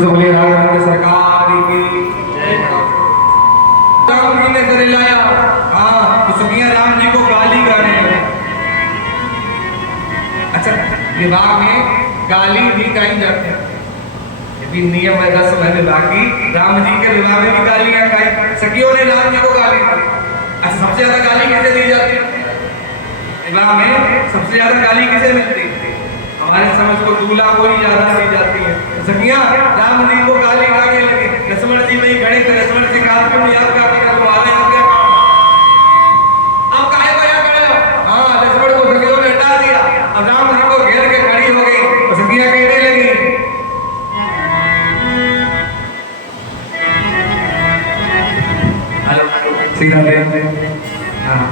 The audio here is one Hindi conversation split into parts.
बोलिए राघवेंद्र सरकार की जय। राम जी ने सर लाया, हाँ तो सखियां राम जी को गाली गाने लगे। अच्छा, विवाह में गाली भी गाई जाती है, ये भी नियम है, रस्म है विवाह की। राम जी के विवाह में भी गालियां गाई, सखियों ने राम जी को गाली दी। अच्छा, सबसे ज्यादा गाली किसे दी जाती है विवाह में? सबसे ज्यादा गाली किसे मिलती है? हमारे समझ को दूल्हा को ही ज्यादा दी जाती है। तो सखियां राम जी को गाली गाने लगे। लक्ष्मण जी वही खड़े थे, लक्ष्मण से कहा तुम याद क्या किया, तुम्हारे यहाँ क्या काम, अब काहे को यहाँ खड़े हो? हाँ, लक्ष्मण को सखियों ने हटा दिया। अब राम जी को घेर के खड़ी हो गई तो सखियां कहने लगी, सीधा दे। हाँ,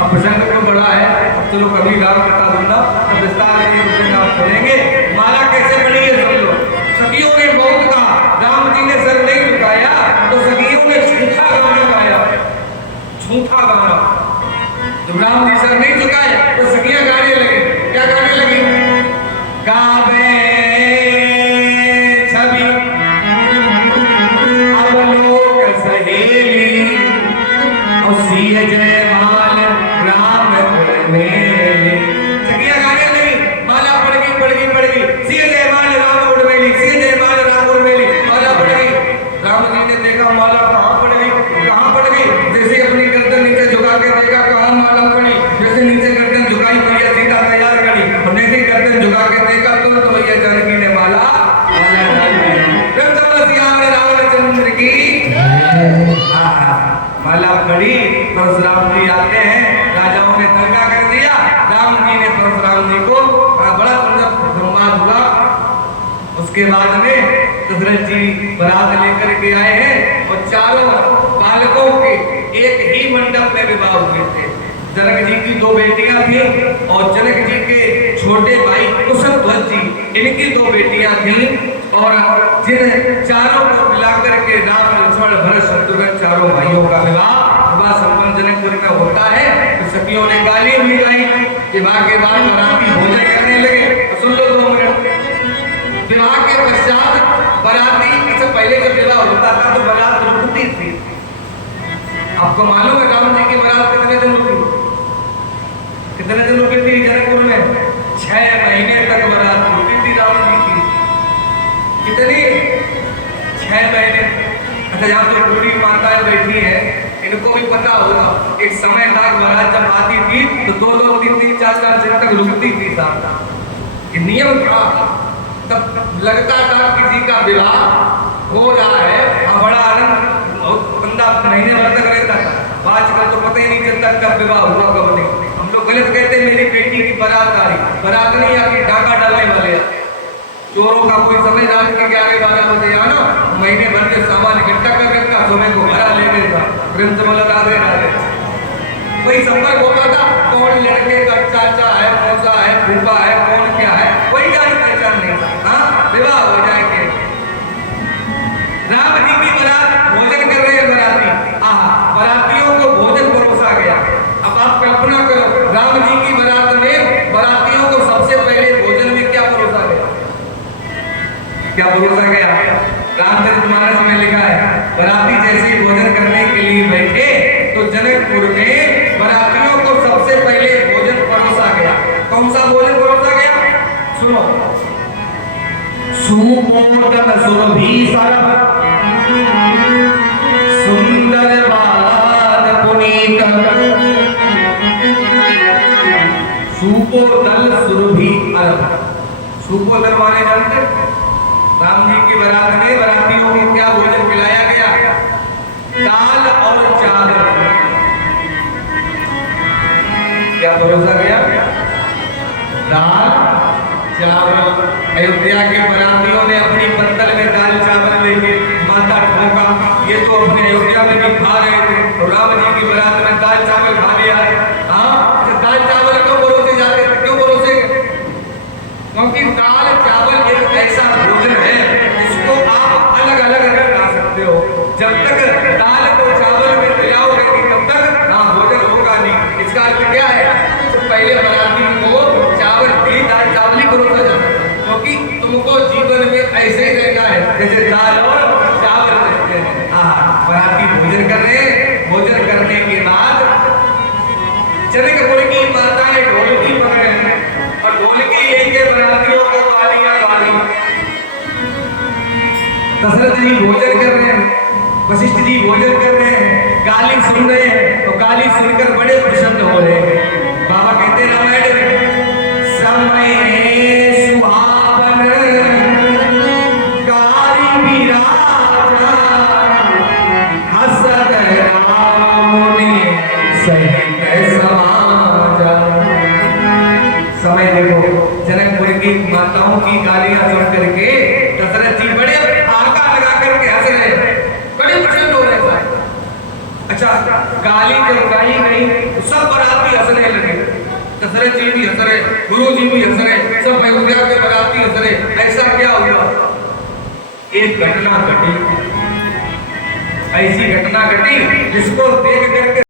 अब प्रसंग तो बड़ा है, अब चलो कभी गाँव कथा दूंगा, अब विस्तार करके नाम करेंगे। माला कैसे बनी है सब लोग। सखियों ने बहुत कहा, राम जी ने सर नहीं झुकाया तो सखियों ने झूठा गाना गाया, झूठा गाना। जब राम जी सर नहीं झुकाए तो सखियां गाने लगी। क्या गाने लगी? गावे छवि अवलोक सहेली और सिय जयमाल राम उर्मिली। सखियां गाने लगी, माला पड़ गई पड़ गई पड़ गई, सिय जयमाल राम उर्मिली, सिय जयमाल राम उर्मिली, माला पड़ गई। राम जी ने देखा माला कहाँ पड़ गई, कहाँ पड़ गई? जैसे अपनी गर्दन नीचे झुका के देखा, कहाँ माला पड़ी। जैसे नीचे गर्दन झुकाई, भैया सीता तैयार करी, और नीचे गर्दन झुका के देखा तुरंत भैया जानकी ने माला रामचंद्र की माला पड़ी। परशुराम जी आते हैं, राजाओं ने दंगा कर दिया, राम जी ने परशुराम जी को बड़ा सुंदर संवाद हुआ। उसके बाद में दशरथ जी बारात लेकर के आए हैं और चारों बालकों के एक ही मंडप में विवाह हुए थे। जनक जी की 2 बेटियां थी और जनक जी के छोटे भाई कुशध्वज जी, इनकी 2 बेटियां थी। और जिन चारों को मिलाकर के राम लक्ष्मण भरत शत्रुघ्न चारों भाइयों का विवाह संपन्न जनकपुर में होता है। तो सखियों ने गाली भी गाई। विवाह के बाद बाराती भोजन करने लगे। तो सुन लो 2 मिनट। विवाह के पश्चात बाराती, इससे पहले जब विवाह होता था तो बारात रुकती थी। आपको मालूम है राम जी की बारात कितने दिन रुकी? कितने दिन रुकी थी जनकपुर में? 6 महीने तक बारात रुकी थी राम जी की। कितनी? 6 महीने। अच्छा, यहाँ तो बूढ़ी माताएं बैठी है, इनको भी पता होगा एक समय था बारात जब आती थी तो 2-2, 3-3, 4-4 दिन तक रुकती थी साथ। ये नियम था। तब लगता था किसी का विवाह हो रहा है, बड़ा आनंद, बहुत बंदा महीने भर तक रहता था। आजकल तो पता ही नहीं चलता कब विवाह हुआ कब नहीं। हम लोग गलत कहते मेरी बेटी की बारात आ रही, बारात नहीं आती, डाका डालने वाले आते। चोरों का कोई समय डाल के 11-12 बजे आना, महीने भर से सामान इकट्ठा कर रखा, समय को भरा ले लेता। राधे राधे। कोई संपर्क होता था, कौन लड़के का चाचा है, मौसा है, फूफा है, कौन क्या है, कोई जान पहचान नहीं था। हाँ, विवाह हो जाएंगे। राम जी की बारात भोजन कर रहे हैं बाराती। बारातियों को भोजन परोसा गया। अब आप कल्पना करो, राम जी की बारात में बारातियों को सबसे पहले भोजन में क्या परोसा गया? क्या परोसा गया? रामचरितमानस में लिखा है, बाराती जैसे ही भोजन करने के लिए बैठे तो जनकपुर में बारातियों को सबसे पहले भोजन परोसा गया। कौन सा भोजन परोसा गया? सुनो। सुपोतन सुरभि सरभ सुंदर बाल पुनीत। सुपोतन सुरभि अरभ। सुपोतन माने जानते? राम जी की बारात में बारातियों को क्या भोजन खिलाया गया? दाल और चावल। क्या परोसा गया? दाल चावल। अयोध्या के बारातियों ने अपनी पत्तल में दाल चावल लेके माथा ठोका, ये तो अपने अयोध्या में भी खा रहे थे, तो राम जी की बारात में दाल चावल खा लिया। हाँ, दाल चावल क्यों परोसे जाते थे? क्यों परोसे? क्योंकि दाल चावल एक ऐसा भोजन है जिसको आप अलग अलग खा सकते हो। जब तक दाल को चावल में मिलाओगे तब तक भोजन होगा नहीं। इसका अर्थ क्या है? तो पहले बाराती को चावल दी, दाल चावल ही ढोलकी पकड़े और ढोलकी लेके बरातियों को तालियां बाजी। दशरथ जी भोजन कर रहे हैं, वशिष्ठ जी भोजन कर रहे हैं, गाली सुन रहे हैं और गाली सुनकर बड़े प्रसन्न हो रहे हैं। बाबा कहते रामायण में समय सुहावन गाली विराजा हसत राम ने सहित समाजा। समय देखो, जनकपुर की माताओं की गालियां सुन करके दशरथ जी बड़े आका लगा करके हंस रहे हैं, बड़े प्रसन्न हो रहे हैं। अच्छा, गाली जब गाई गई तो सब बराती हंसने लगे। दशरथ जी भी हंस रहे, गुरु जी भी हंस रहे, सब अयोध्या के बराती हंस रहे। ऐसा क्या हुआ? एक घटना घटी, ऐसी घटना घटी जिसको देख करके